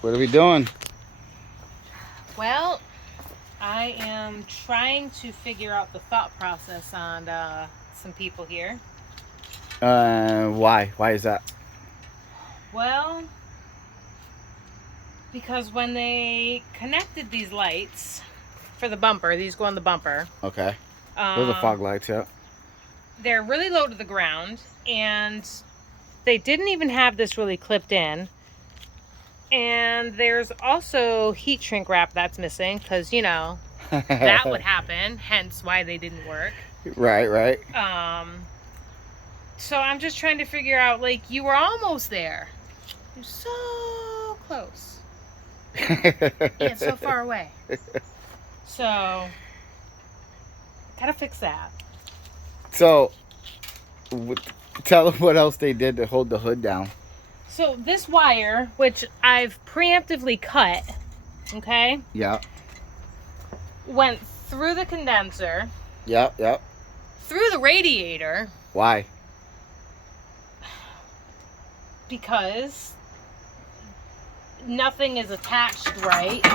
What are we doing? Well, I am trying to figure out the thought process on some people here. Why? Why is that? Well, because when they connected these lights for the bumper, these go on the bumper. Okay. Those are fog lights, yeah. They're really low to the ground, and they didn't even have this really clipped in. And there's also heat shrink wrap that's missing because, you know, that would happen, hence why they didn't work. Right. So I'm just trying to figure out, like, you were almost there. You're so close. Yet so far away. So, gotta fix that. So, tell them what else they did to hold the hood down. So this wire, which I've preemptively cut, okay? Yeah. Went through the condenser. Yep. Through the radiator. Why? Because nothing is attached right.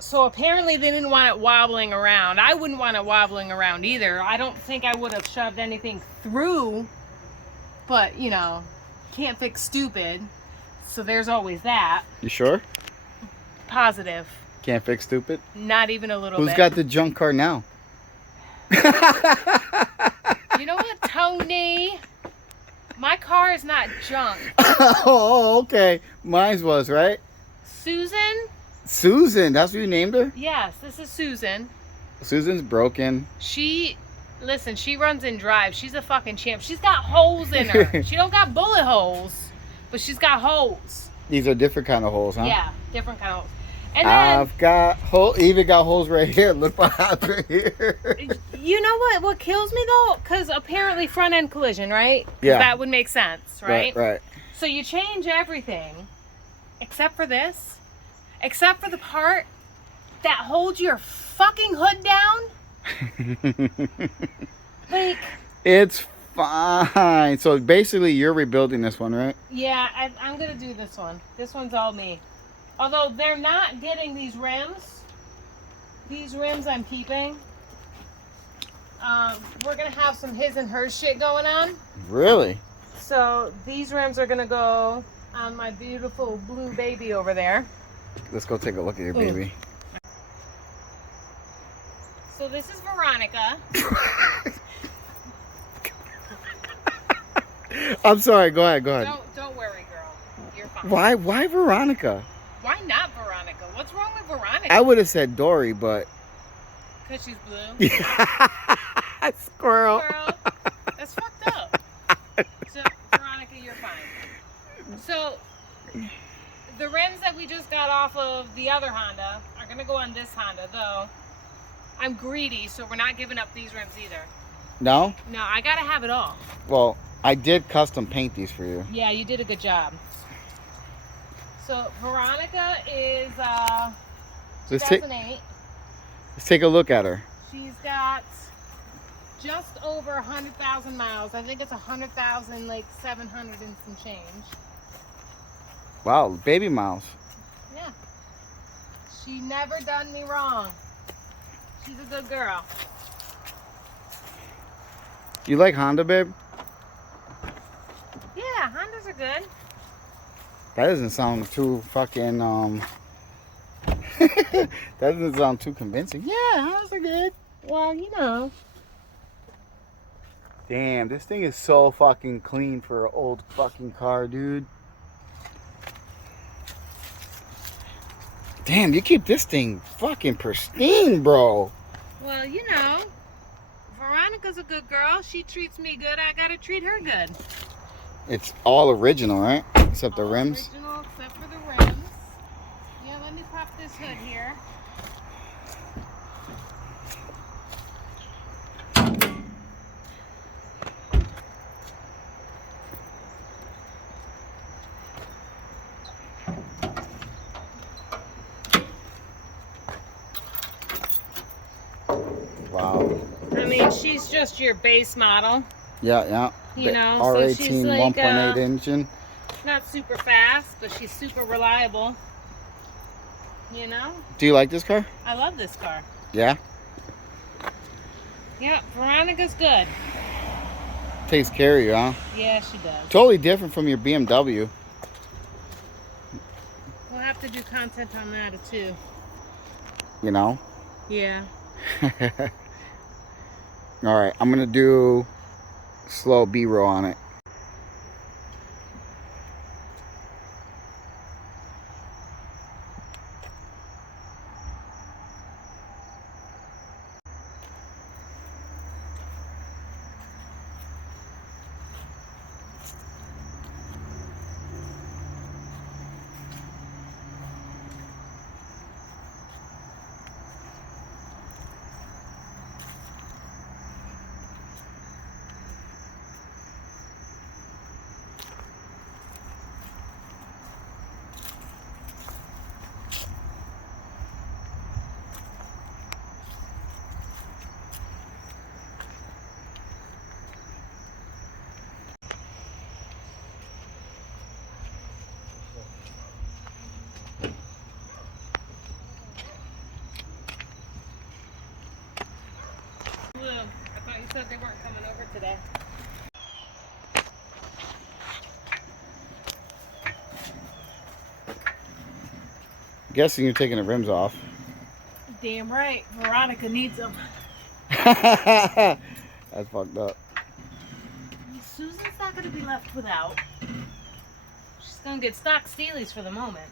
So apparently they didn't want it wobbling around. I wouldn't want it wobbling around either. I don't think I would have shoved anything through, but you know, can't fix stupid. So there's always that. You sure? Positive. Can't fix stupid? Not even a little Who's bit. got the junk car now? You know what, Tony? My car is not junk. Oh, okay. Mine was, right? Susan, that's what you named her? Yes, this is Susan. Susan's broken. She runs and drives. She's a fucking champ. She's got holes in her. She don't got bullet holes, but she's got holes. These are different kind of holes, huh? Yeah, different kind of holes. And then, I've got even got holes right here. Look what happened here. You know what kills me though? Because apparently front end collision, right? Yeah. That would make sense, right? Right. So you change everything, except for this, except for the part that holds your fucking hood down. Like, it's fine. So basically, you're rebuilding this one, right? Yeah, I'm gonna do this one. This one's all me. Although they're not getting these rims. These rims I'm keeping. We're gonna have some his and hers shit going on. Really? So these rims are gonna go on my beautiful blue baby over there. Let's go take a look at your baby. So this is Veronica. I'm sorry. Go ahead. Don't worry, girl. You're fine. Why Veronica? Why not Veronica? What's wrong with Veronica? I would have said Dory, but because she's blue. Squirrel. Girl, that's fucked up. So Veronica, you're fine. So the rims that we just got off of the other Honda are gonna go on this Honda, though. I'm greedy, so we're not giving up these rims either. No? No, I gotta have it all. Well, I did custom paint these for you. Yeah, you did a good job. So Veronica is Let's 2008. let's take a look at her. She's got just over 100,000 miles. I think it's 100,000, like 700 and some change. Wow, baby miles. Yeah. She never done me wrong. She's a good girl. You like Honda, babe? Yeah, Hondas are good. That doesn't sound too fucking that doesn't sound too convincing. Yeah, Hondas are good. Well, you know. Damn, this thing is so fucking clean for an old fucking car, dude. Damn, you keep this thing fucking pristine, bro. Well, you know, Veronica's a good girl. She treats me good. I gotta treat her good. It's all original, right? Except the All rims. Original, except for the rims. Yeah, let me pop this hood here. Wow. I mean, she's just your base model. Yeah. You know, so R18 she's like 1.8 engine. Not super fast, but she's super reliable. You know? Do you like this car? I love this car. Yeah? Yeah, Veronica's good. Takes care of you, huh? Yeah, she does. Totally different from your BMW. We'll have to do content on that too. You know? Yeah. Alright, I'm going to do slow B-roll on it. Blue, I thought you said they weren't coming over today. Guessing you're taking the rims off. Damn right. Veronica needs them. That's fucked up. Susan's not going to be left without. She's going to get stock Steelies for the moment.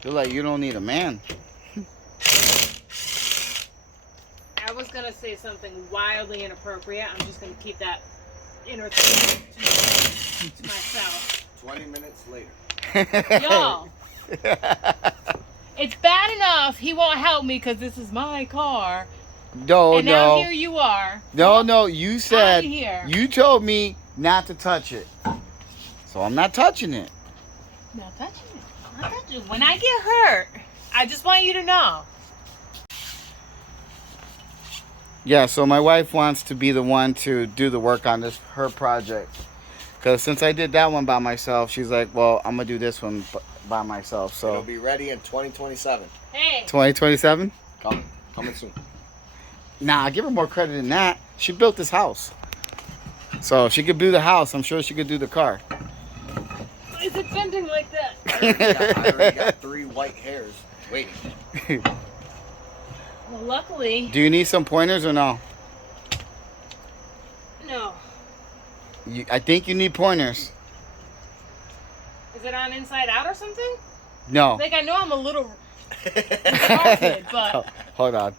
Feel like you don't need a man. I was going to say something wildly inappropriate. I'm just going to keep that inner thing to myself. 20 minutes later. Y'all, it's bad enough he won't help me because this is my car. No, And now no. here you are. No, no, you said, Outta here. you told me not to touch it. So I'm not touching it. Not touching it. Not touching it. When I get hurt, I just want you to know. Yeah, so my wife wants to be the one to do the work on this, her project. Because since I did that one by myself, she's like, well, I'm going to do this one by myself. It'll So be ready in 2027. Hey. 2027? Coming soon. Nah, give her more credit than that. She built this house. So if she could do the house, I'm sure she could do the car. Is it bending like that? I already got 3 white hairs waiting. Well, luckily, Do you need some pointers or no? no. I think you need pointers. Is it on inside out or something? No. Like, I know I'm a little retarded, but Hold on.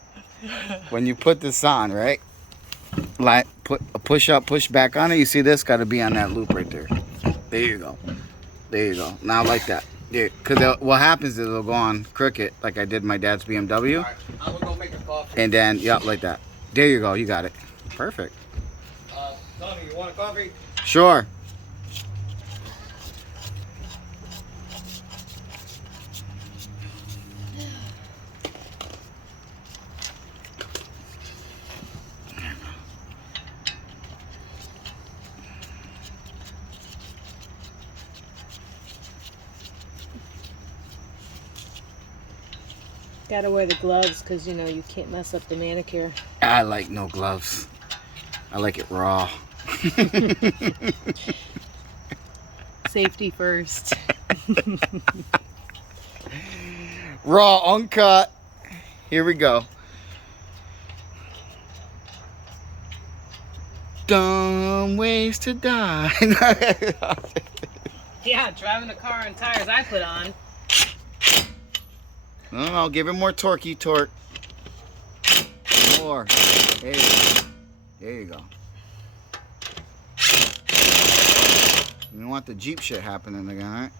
When you put this on, right? Like put a push up, push back on it. You see this got to be on that loop right there. There you go. There you go. Now like that. Yeah, because what happens is it'll go on crooked, like I did my dad's BMW. All right, I'm going to go make a coffee. And then, yeah, like that. There you go. You got it. Perfect. Tommy, you want a coffee? Sure. gotta wear the gloves because, you know, you can't mess up the manicure. I like no gloves. I like it raw. Safety first. Raw, uncut. Here we go. Dumb ways to die. Yeah, driving a car on tires I put on. No, give it more torquey torque. More. There you go. There you go. You don't want the Jeep shit happening again, right?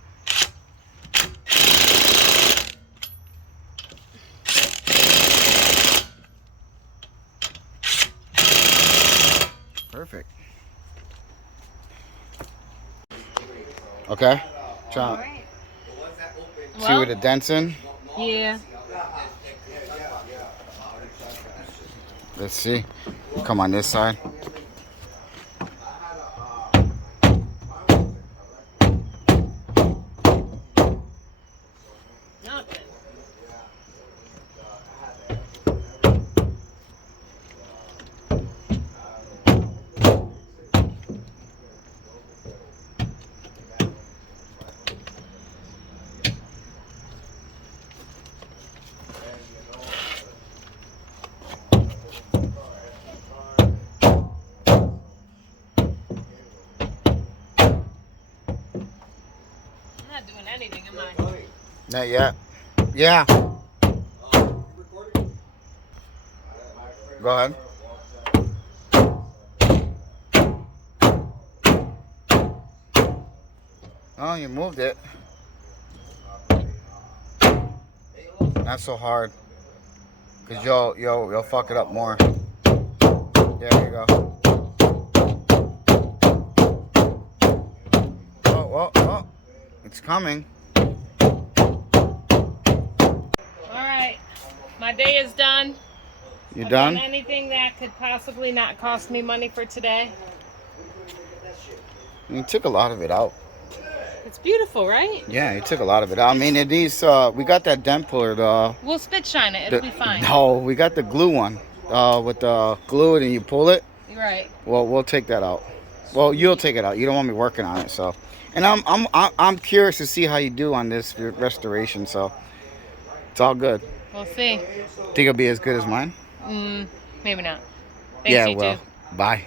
Perfect. Okay. Try. All right. See where the dent's in? Yeah. Let's see. Come on this side. Nothing. I'm not doing anything, am I? Not yet. Yeah. Go ahead. Oh, you moved it. Not so hard. Cause you'll fuck it up more. There you go. Oh, oh, oh. It's coming. Alright. My day is done. You I've done? anything that could possibly not cost me money for today. You took a lot of it out. It's beautiful, right? Yeah, you took a lot of it out. I mean, these we got that dent puller. We'll spit shine it. It'll be fine. No, we got the glue one. With the glue and you pull it. You're right. Well, we'll take that out. Well, you'll take it out. You don't want me working on it, so. And I'm curious to see how you do on this restoration. So it's all good. We'll see. Think it'll be as good as mine? Maybe not. Thanks, Yeah, you well, too. bye.